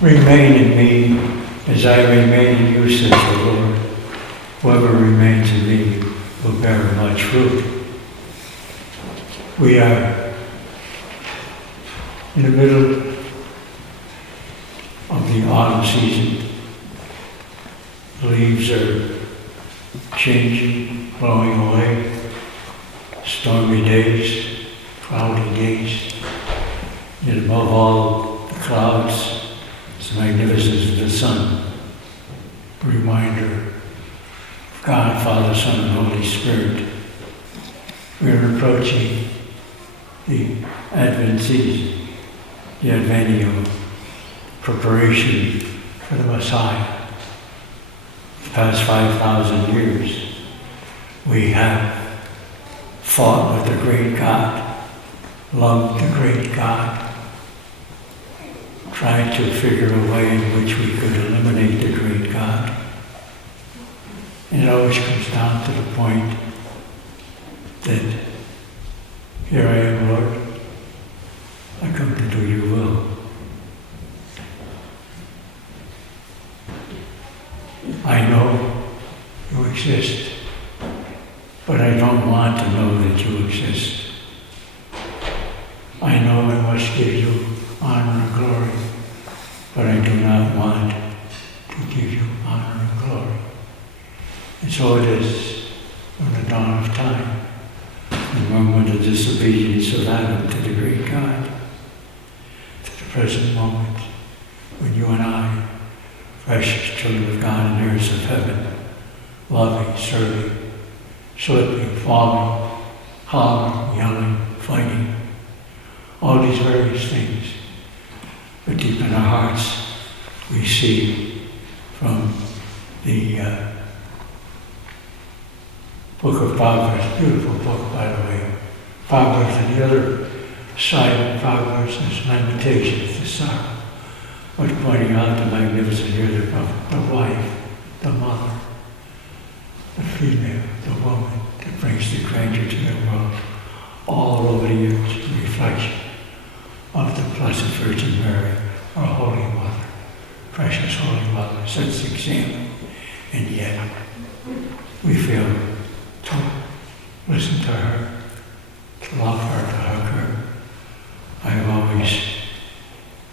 Remain in me as I remain in you, says the Lord. Whoever remains in me will bear much fruit. We are in the middle of the autumn season. The leaves are changing, blowing away. Stormy days, cloudy days. Yet above all the clouds, it's the magnificence of the sun. A reminder of God, Father, Son, and Holy Spirit. We are approaching the Advent season, the Adventium, preparation for the Messiah. The past 5,000 years, we have fought with the great God, loved the great God, tried to figure a way in which we could eliminate the great God. And it always comes down to the point that, here I am, Lord, I come to do your will. I know you exist, but I don't want to know that you exist. I know I must give you honor and glory, but I do not want to give you honor and glory. And so it is from the dawn of time, the moment of disobedience of Adam to the great God, to the present moment when you and I, precious children of God and heirs of heaven, loving, serving, slipping, falling, hollering, yelling, fighting, all these various things. But deep in our hearts, we see from the book of Proverbs, beautiful book, by the way. Proverbs, and the other side of Proverbs is Lamentations, the sorrow. But pointing out the magnificent here, the wife, the mother, the female, the woman that brings the grandeur to the world, all over the years, the reflection of the Blessed Virgin Mary, our Holy Mother, precious Holy Mother, sets the example. And yet, we feel to listen to her, to love her, to hug her. I have always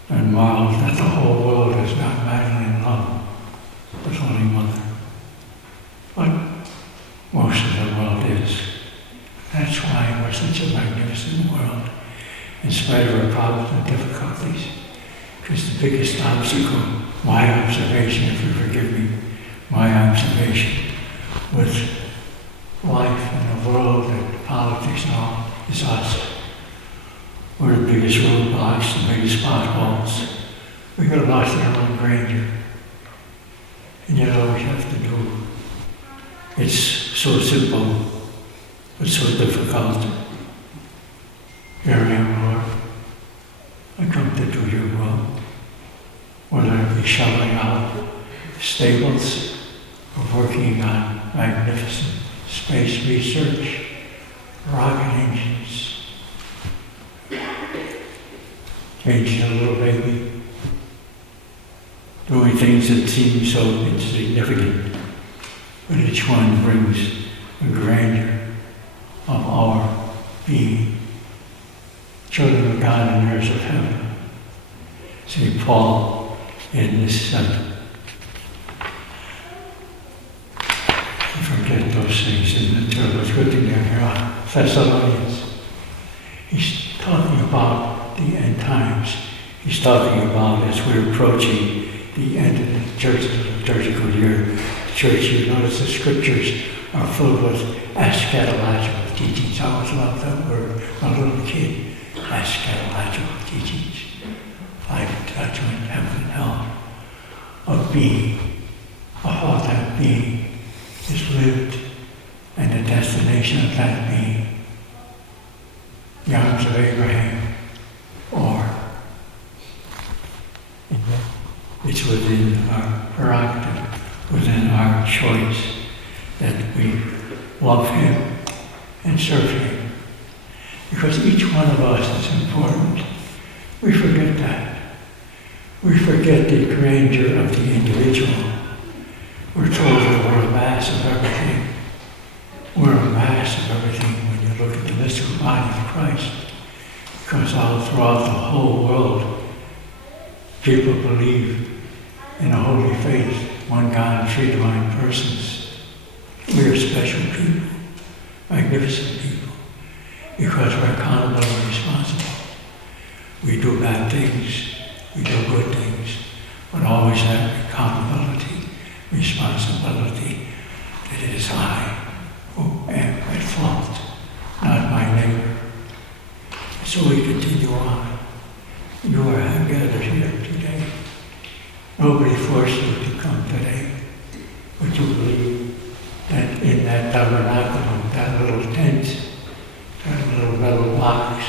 been marveled that the whole world is not madly in love with Holy Mother. But most of the world is. That's why we're such a magnificent world, in spite of our problems and difficulties. Because the biggest obstacle, my observation, if you forgive me, my observation with life and the world and politics and all is us. We're the biggest roadblocks, the biggest potholes. We got lost in our own grandeur. And yet all we have to do, it's so simple, but so difficult. Here I am, Lord. I come to do your will. Whether I be shoveling out stables or working on magnificent space research, rocket engines, changing a little baby, doing things that seem so insignificant, but each one brings the grandeur of our being, children of God and heirs of heaven. St. Paul in this forget those things in the terrible good thing down here on Thessalonians. He's talking about the end times. He's talking about as we're approaching the end of the church, the liturgical year. The church, you notice the scriptures are filled with eschatological teachings. I always loved that word, a little kid. Eschatological teachings. Life, judgment, heaven, and hell. Of being, of how that being is lived, and the destination of that being, the arms of Abraham, or it's within our prerogative, within our choice, that we love him and serve him. Because each one of us is important. We forget that. We forget the grandeur of the individual. We're told that we're a mass of everything. We're a mass of everything when you look at the mystical body of Christ. Because all throughout the whole world, people believe in a holy faith, one God and three divine persons. We are special people, magnificent people, because we're accountable and responsible. We do bad things, we do good things, but always have accountability, responsibility, that it is I who am at fault, not my neighbor. So we continue on. You are gathered here today. Nobody forced you to come today, but you believe that in that tabernacle, that little tent, that little metal box,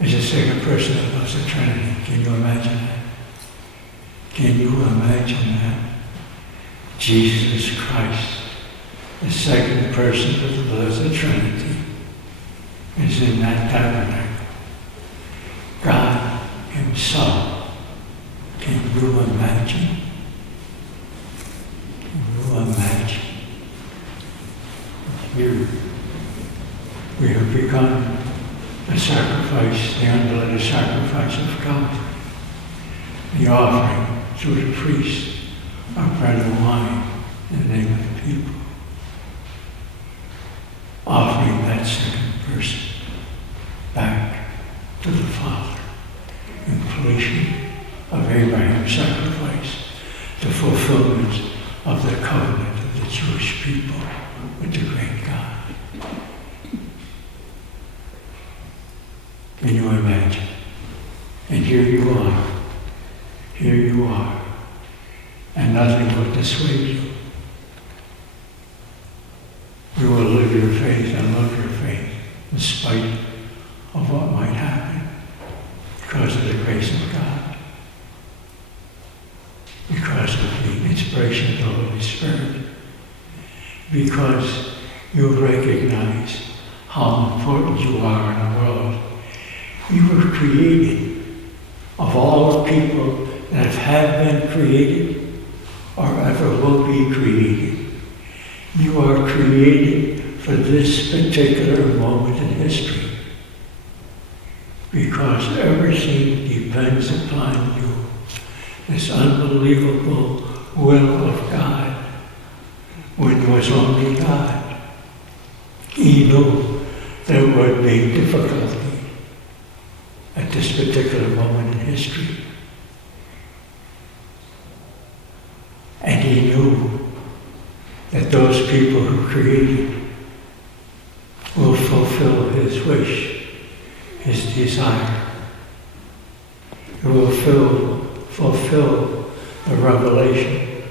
is a second person of the Trinity. Can you imagine that? Can you imagine that? Jesus Christ, the second person of the Blessed Trinity, is in that tabernacle. God Himself. Can you imagine? Can you imagine? Here, we have become the sacrifice, the undivided sacrifice of God. The offering through the priest of bread and wine in the name of the people. Offering that second person back to the Father in completion of Abraham's sacrifice, the fulfillment of the covenant of the Jewish people with the great God. Can you imagine? And here you are, and nothing will dissuade you. You will live your faith and love your faith in spite of what might happen because of the grace of God, because of the inspiration of the Holy Spirit, because you recognize how important you are in the world. You were created of all the people that have been created or ever will be created. You are created for this particular moment in history because everything depends upon you. This unbelievable will of God, when there was only God. He knew there would be difficulty at this particular moment in history. And He knew that those people who created will fulfill His wish, His desire. He will fulfill the revelation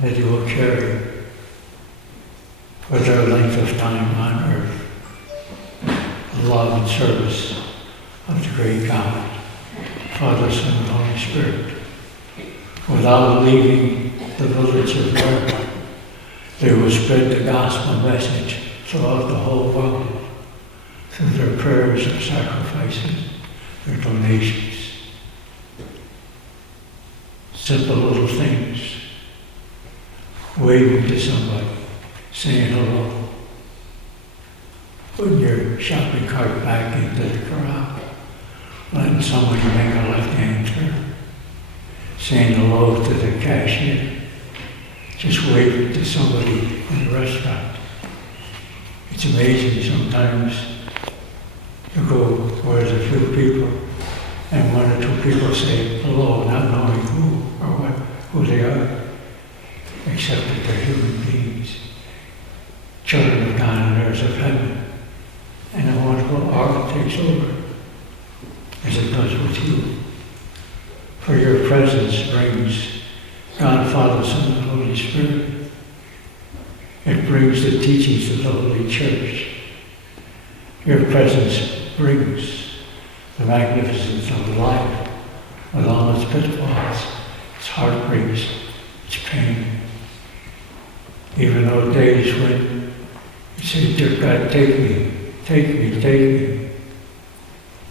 that He will carry for their length of time on earth. The love and service of the great God, Father, Son, and Holy Spirit. Without leaving the village of Mary, they will spread the gospel message throughout the whole world through their prayers and sacrifices, their donations. Simple little things. Waving to somebody, saying hello. Putting your shopping cart back into the corral, letting somebody make a left-hand turn, saying hello to the cashier, just waving to somebody in a restaurant. It's amazing sometimes you go where there's a few people and one or two people say hello, not knowing who they are, except that they're human beings, children of God and heirs of heaven. And a wonderful awe takes over, as it does with you. For your presence brings God, Father, Son, and Holy Spirit. It brings the teachings of the Holy Church. Your presence brings the magnificence of life with all its pitfalls, its heartbreaks, its pain. Even those days when you say, dear God, take me. Take me.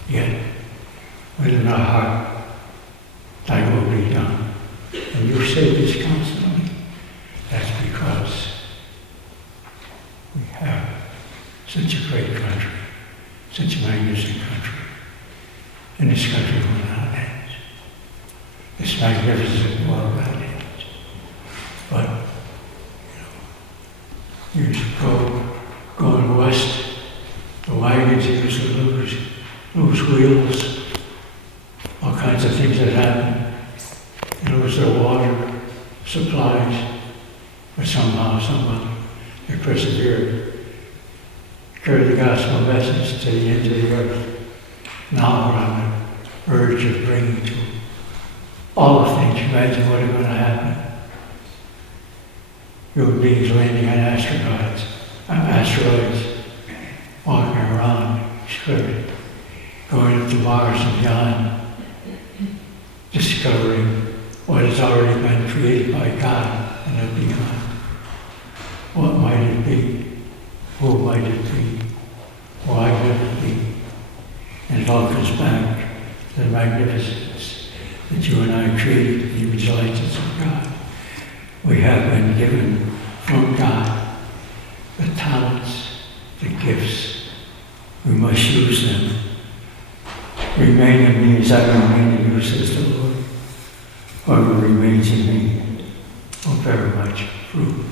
Yet, within our heart, thy will be done. And you say this constantly. That's because we have such a great country, such a magnificent country. And this country will not end. This magnificent world will not end. But, you going west, the wagons used to lose wheels, all kinds of things that happen. You lose their water supplies, but somehow, someone, they persevered. Carried the gospel message to the end of the earth. Now we're on the verge of bringing to all the things. Imagine what is going to happen. Human beings landing on asteroids, walking around, spirit, going up to Mars and beyond, discovering what has already been created by God and beyond. What might it be? Who might it be? Why would it be? And it all comes back to the magnificence that you and I created in the image and likeness of God. We have been given from God the talents, the gifts. We must use them. Remain in me as I remain in you, says the Lord. Whoever remains in me will bear much fruit.